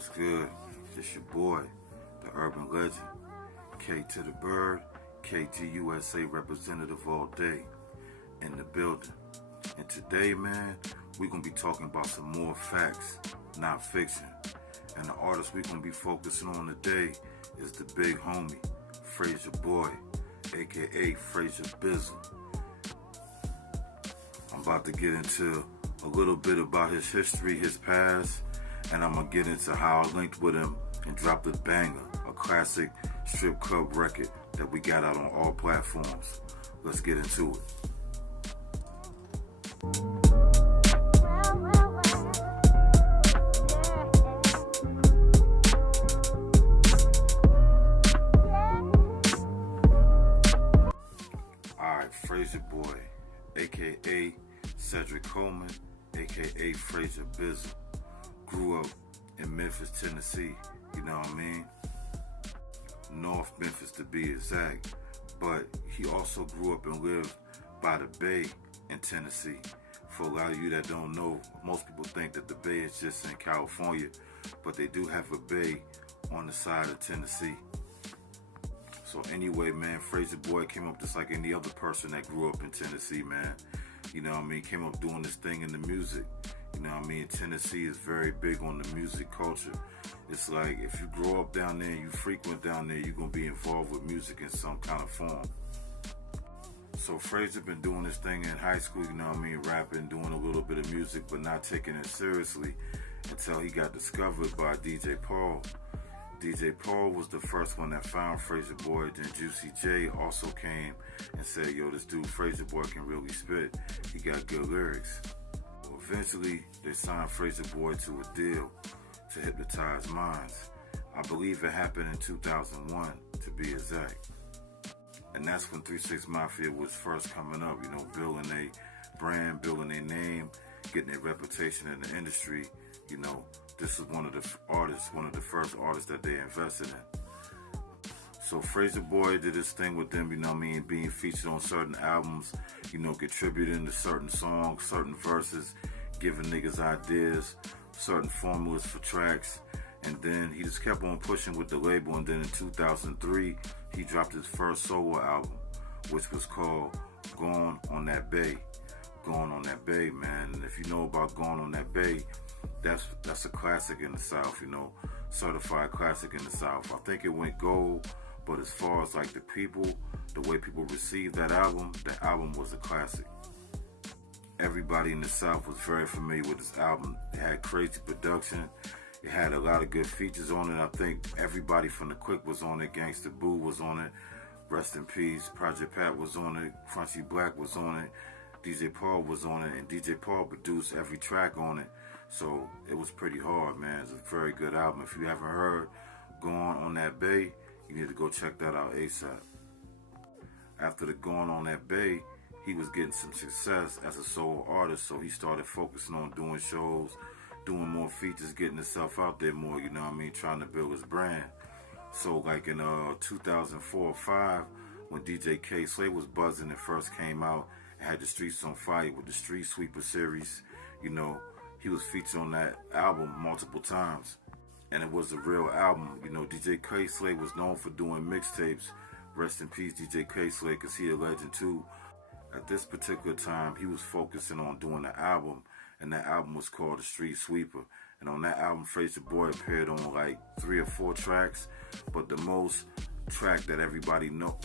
What's good? It's your boy, the urban legend, K to the Bird, KGUSA representative all day in the building. And today, man, we're going to be talking about some more facts, not fiction. And the artist we're going to be focusing on today is the big homie, Frayser Boy, aka Frayser Bizzle. I'm about to get into a little bit about his history, his past, and I'm going to get into how I linked with him and dropped a banger, a classic strip club record that we got out on all platforms. Let's get into it. Alright, Frayser Boy, aka Cedric Coleman, aka Frayser Bizzle, grew up in Memphis, Tennessee, you know what I mean? North Memphis to be exact, but he also grew up and lived by the Bay in Tennessee. For a lot of you that don't know, most people think that the Bay is just in California, but they do have a bay on the side of Tennessee. So anyway, man, Frayser Boy came up just like any other person that grew up in Tennessee, man. You know what I mean? Came up doing this thing in the music. You know what I mean? Tennessee is very big on the music culture. It's like if you grow up down there, you frequent down there, you're going to be involved with music in some kind of form. So Frayser been doing this thing in high school, you know what I mean? Rapping, doing a little bit of music, but not taking it seriously until he got discovered by DJ Paul. DJ Paul was the first one that found Frayser Boy. Then Juicy J also came and said, yo, this dude Frayser Boy can really spit. He got good lyrics. Eventually, they signed Frayser Boy to a deal to Hypnotize Minds. I believe it happened in 2001, to be exact. And that's when 3 6 Mafia was first coming up, you know, building their brand, building their name, getting their reputation in the industry. You know, this is one of the first artists that they invested in. So Frayser Boy did his thing with them, you know what I mean, being featured on certain albums, you know, contributing to certain songs, certain verses, giving niggas ideas, certain formulas for tracks. And then he just kept on pushing with the label. And then in 2003, he dropped his first solo album, which was called Gone on That Bay. Gone on That Bay, man. And if you know about Gone on That Bay, that's a classic in the South, you know, certified classic in the South. I think it went gold, but as far as like the people, the way people received that album, the album was a classic. Everybody in the South was very familiar with this album. It had crazy production. It had a lot of good features on it. I think everybody from The Quick was on it. Gangsta Boo was on it. Rest in peace. Project Pat was on it. Crunchy Black was on it. DJ Paul was on it. And DJ Paul produced every track on it. So it was pretty hard, man. It's a very good album. If you haven't heard Gone on That Bay, you need to go check that out ASAP. After the Gone on That Bay, he was getting some success as a solo artist, so he started focusing on doing shows, doing more features, getting himself out there more, you know what I mean, trying to build his brand. So like in 2004 or 5, when DJ K-Slay was buzzing and first came out, and had the Streets on Fire with the Street Sweeper series, you know, he was featured on that album multiple times. And it was a real album. You know, DJ K-Slay was known for doing mixtapes. Rest in peace, DJ K-Slay, because he a legend too. At this particular time, he was focusing on doing the album, and that album was called The Street Sweeper. And on that album, Frayser Boy appeared on like 3 or 4 tracks, but the most track that everybody know,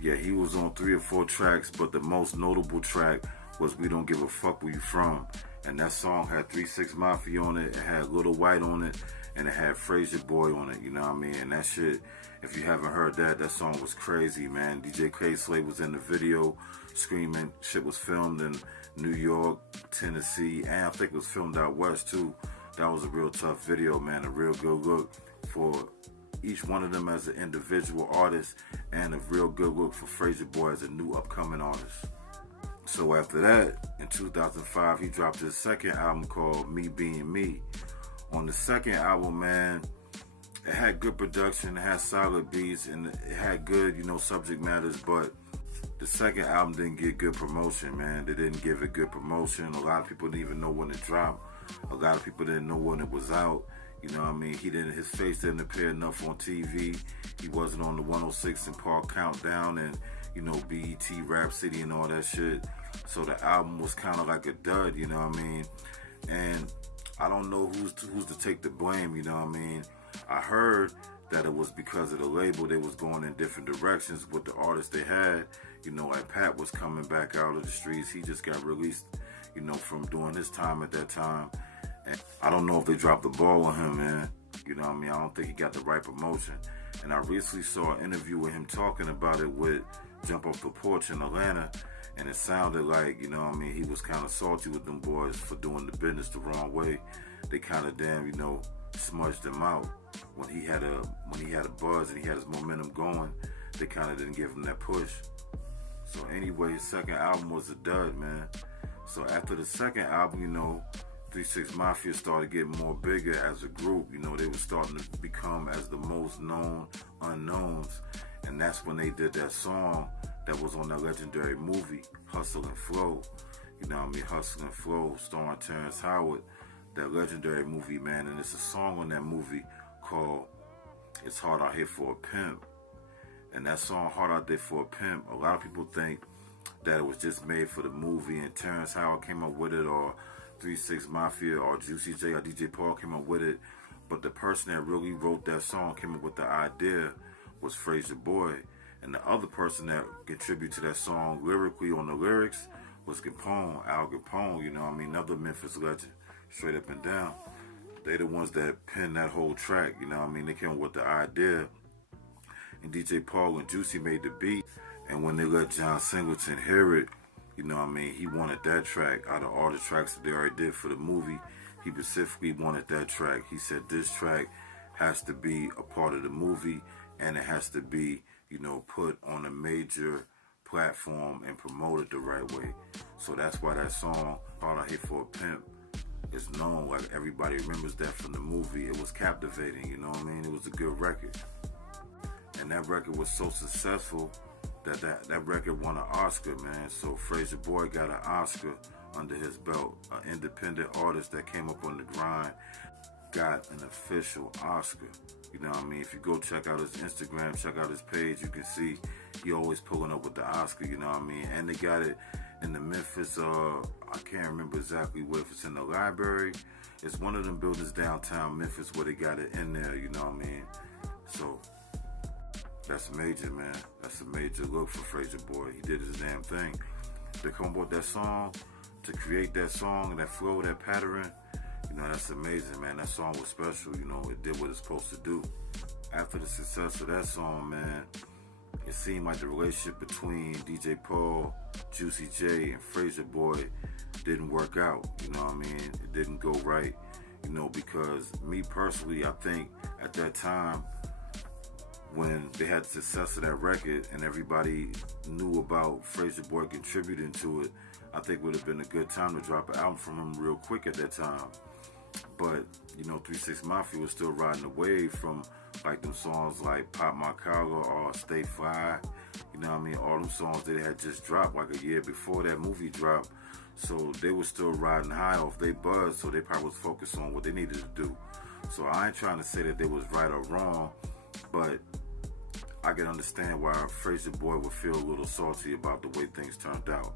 yeah, he was on 3 or 4 tracks, but the most notable track was We Don't Give a Fuck Where You From. And that song had 3 6 Mafia on it, it had Little White on it, and it had Frayser Boy on it, you know what I mean? And that shit, if you haven't heard that song was crazy, man. DJ K-Slay was in the video screaming. Shit was filmed in New York, Tennessee, and I think it was filmed out west too. That was a real tough video, man. A real good look for each one of them as an individual artist, and a real good look for Frayser Boy as a new upcoming artist. So after that, in 2005, he dropped his second album called Me Being Me. On the second album, man, it had good production, it had solid beats, and it had good, you know, subject matters, but the second album didn't get good promotion, man. They didn't give it good promotion. A lot of people didn't even know when it dropped. A lot of people didn't know when it was out. You know what I mean? His face didn't appear enough on TV. He wasn't on the 106 and Park Countdown and, you know, BET Rap City and all that shit. So the album was kind of like a dud, you know what I mean? And I don't know who's to take the blame, you know what I mean? I heard that it was because of the label. They was going in different directions with the artists they had. You know, like Pat was coming back out of the streets. He just got released, you know, from doing his time at that time. And I don't know if they dropped the ball on him, man. You know what I mean? I don't think he got the right promotion. And I recently saw an interview with him talking about it with Jump Off the Porch in Atlanta. And it sounded like, you know what I mean, he was kind of salty with them boys for doing the business the wrong way. They kind of damn, you know, smudged him out. When he had a buzz and he had his momentum going, they kind of didn't give him that push. So anyway, his second album was a dud, man. So after the second album, you know, 3 6 Mafia started getting more bigger as a group. You know, they were starting to become as the most known unknowns. And that's when they did that song that was on that legendary movie, Hustle and Flow. You know what I mean? Hustle and Flow, starring Terrence Howard. That legendary movie, man. And it's a song on that movie called It's Hard Out Here for a Pimp. And that song, Hard Out There for a Pimp, a lot of people think that it was just made for the movie and Terrence Howard came up with it, or 3 6 Mafia or Juicy J or DJ Paul came up with it. But the person that really wrote that song, came up with the idea, was Frayser Boy. And the other person that contributed to that song lyrically on the lyrics was Capone, Al Capone, you know what I mean? Another Memphis legend, straight up and down. They the ones that penned that whole track, you know what I mean? They came up with the idea. And DJ Paul and Juicy made the beat. And when they let John Singleton hear it, you know what I mean, he wanted that track. Out of all the tracks that they already did for the movie, he specifically wanted that track. He said this track has to be a part of the movie and it has to be, you know, put on a major platform and promoted the right way. So that's why that song, Hard Out Here for a Pimp, is known. Like everybody remembers that from the movie. It was captivating, you know what I mean? It was a good record. And that record was so successful that record won an Oscar, man. So Frayser Boy got an Oscar under his belt. An independent artist that came up on the grind got an official Oscar. You know what I mean? If you go check out his Instagram, check out his page, you can see he always pulling up with the Oscar, you know what I mean? And they got it in the Memphis, I can't remember exactly where, if it's in the library. It's one of them buildings downtown Memphis where they got it in there, you know what I mean? So that's major, man. That's a major look for Frayser Boy. He did his damn thing. They come up with that song, to create that song and that flow, that pattern, you know, that's amazing, man. That song was special, you know, it did what it's supposed to do. After the success of that song, man, it seemed like the relationship between DJ Paul, Juicy J, and Frayser Boy didn't work out, you know what I mean? It didn't go right, you know, because me personally, I think at that time, when they had the success of that record and everybody knew about Frayser Boy contributing to it, I think it would have been a good time to drop an album from him real quick at that time. But, you know, 3 6 Mafia was still riding the wave from, like, them songs like Pop My Collar or Stay Fly. You know what I mean? All them songs that had just dropped like a year before that movie dropped. So they were still riding high off they buzz, so they probably was focused on what they needed to do. So I ain't trying to say that they was right or wrong, but I can understand why Frayser Boy would feel a little salty about the way things turned out.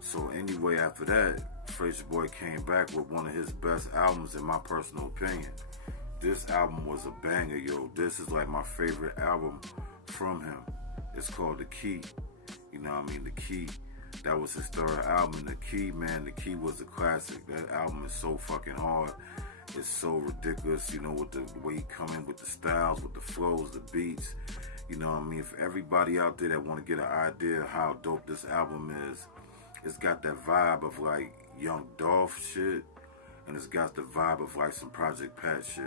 So anyway, after that, Frayser Boy came back with one of his best albums in my personal opinion. This album was a banger, yo. This is like my favorite album from him. It's called The Key. You know what I mean? The Key. That was his third album. The Key, man, The Key was a classic. That album is so fucking hard. It's so ridiculous, you know, with the way he come in with the styles, with the flows, the beats. You know what I mean? For everybody out there that want to get an idea of how dope this album is, it's got that vibe of like Young Dolph shit, and it's got the vibe of like some Project Pat shit.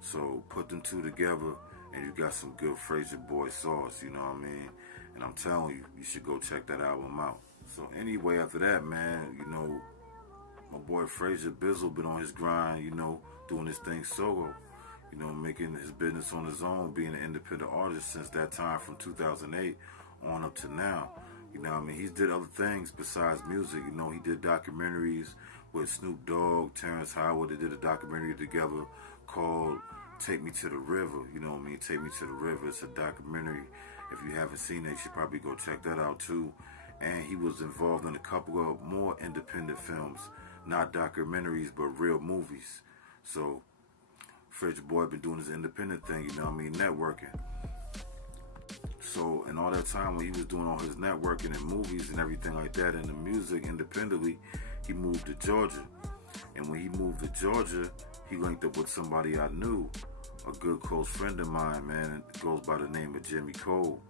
So put them two together, and you got some good Frayser Boy sauce, you know what I mean? And I'm telling you, you should go check that album out. So anyway, after that, man, you know, my boy Frayser Bizzle been on his grind, you know, doing his thing solo, you know, making his business on his own, being an independent artist since that time from 2008 on up to now. You know what I mean? He's did other things besides music. You know, he did documentaries with Snoop Dogg, Terrence Howard. They did a documentary together called Take Me to the River. You know what I mean? Take Me to the River. It's a documentary. If you haven't seen it, you should probably go check that out too. And he was involved in a couple of more independent films, not documentaries, but real movies. So Frayser Boy been doing his independent thing, you know what I mean, networking. So in all that time when he was doing all his networking and movies and everything like that and the music independently, he moved to Georgia. And when he moved to Georgia, he linked up with somebody I knew, a good close friend of mine, man. It goes by the name of Jimmy Cole.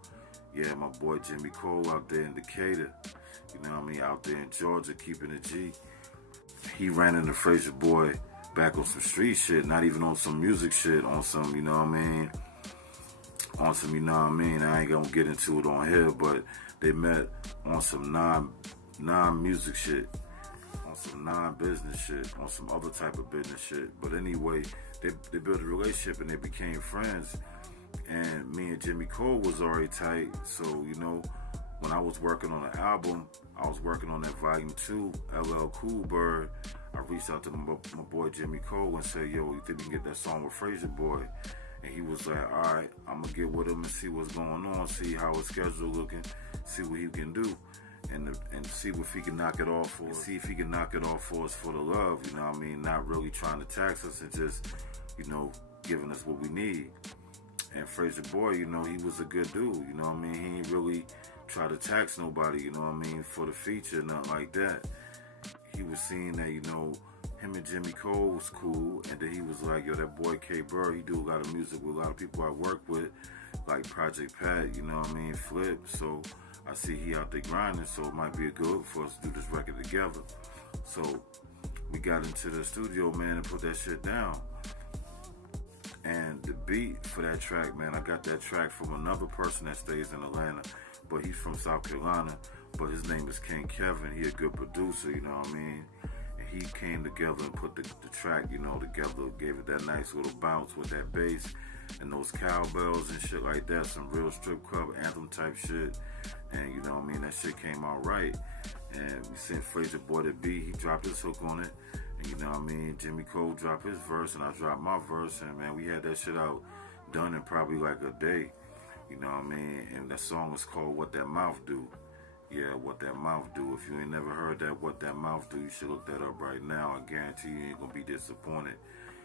Yeah, my boy Jimmy Cole out there in Decatur, you know what I mean, out there in Georgia, keeping it G. He ran into Frayser Boy back on some street shit, not even on some music shit, on some, you know what I mean, on some, you know what I mean, I ain't gonna get into it on here, but they met on some non-music shit, on some non-business shit, on some other type of business shit. But anyway, they built a relationship and they became friends. And me and Jimmy Cole was already tight, so, you know, when I was working on an album, I was working on that Volume 2, LL Cool Bird, I reached out to my boy Jimmy Cole and said, yo, you think we can get that song with Frayser Boy? And he was like, all right, I'm going to get with him and see what's going on, see how his schedule looking, see what he can do, and see if he can knock it off for us. See if he can knock it off for us for the love, you know what I mean? Not really trying to tax us and just, you know, giving us what we need. And Frayser Boy, you know, he was a good dude, you know what I mean? He ain't really try to tax nobody, you know what I mean, for the feature, nothing like that. He was seeing that, you know, him and Jimmy Cole was cool, and then he was like, yo, that boy K Bird, he do a lot of music with a lot of people I work with, like Project Pat, you know what I mean, Flip, so I see he out there grinding, so it might be a good look for us to do this record together. So we got into the studio, man, and put that shit down. And the beat for that track, man, I got that track from another person that stays in Atlanta, but he's from South Carolina, but his name is King Kevin. He a good producer, you know what I mean? And he came together and put the track, you know, together, gave it that nice little bounce with that bass and those cowbells and shit like that, some real strip club anthem type shit. And you know what I mean, that shit came out right. And we sent Frayser Boy the beat, he dropped his hook on it. And you know what I mean, Jimmy Cole dropped his verse and I dropped my verse, and man, we had that shit out done in probably like a day. You know what I mean? And that song was called What That Mouth Do. Yeah, What That Mouth Do. If you ain't never heard that What That Mouth Do, you should look that up right now. I guarantee you ain't gonna be disappointed,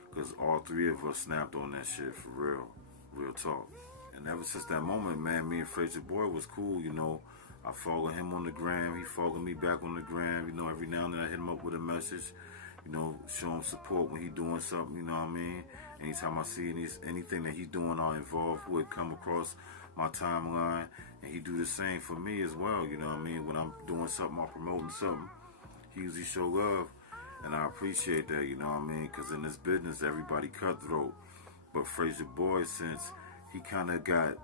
because all three of us snapped on that shit for real. Real talk. And ever since that moment, man, me and Frayser Boy was cool, you know. I follow him on the gram, he followed me back on the gram, you know, every now and then I hit him up with a message, you know, show him support when he doing something, you know what I mean? Anytime I see anything that he's doing or involved with come across my timeline, and he do the same for me as well, you know what I mean? When I'm doing something or promoting something, he usually show love, and I appreciate that, you know what I mean? Because in this business, everybody cutthroat. But Frayser Boy, since he kind of got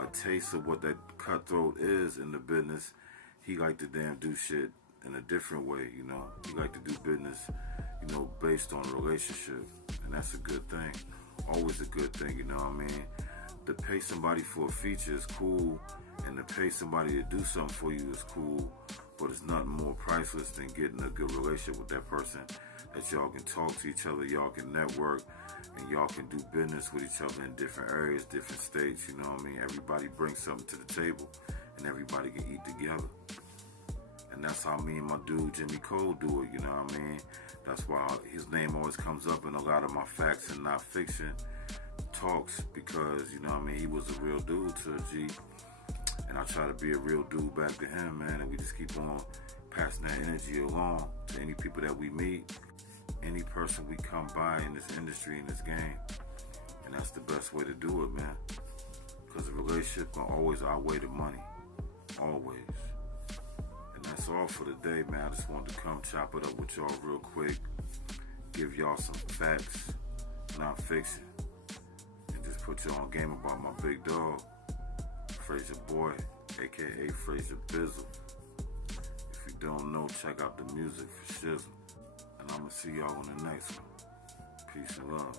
a taste of what that cutthroat is in the business, he like to damn do shit in a different way, you know? He like to do business, you know, based on a relationship, and that's a good thing. Always a good thing, you know what I mean? To pay somebody for a feature is cool, and to pay somebody to do something for you is cool, but it's nothing more priceless than getting a good relationship with that person, that y'all can talk to each other, y'all can network, and y'all can do business with each other in different areas, different states, you know what I mean? Everybody brings something to the table, and everybody can eat together. And that's how me and my dude Jimmy Cole do it, you know what I mean? That's why his name always comes up in a lot of my facts and not fiction talks, because, you know what I mean, he was a real dude to a G, and I try to be a real dude back to him, man, and we just keep on passing that energy along to any people that we meet, any person we come by in this industry, in this game. And that's the best way to do it, man, because a relationship can always outweigh the money, always. And that's all for the day, man. I just wanted to come chop it up with y'all real quick, give y'all some facts, not fiction, and just put y'all on game about my big dog, Frayser Boy, aka Frayser Bizzle. If you don't know, check out the music for shizzle. And I'm gonna see y'all on the next one. Peace and love.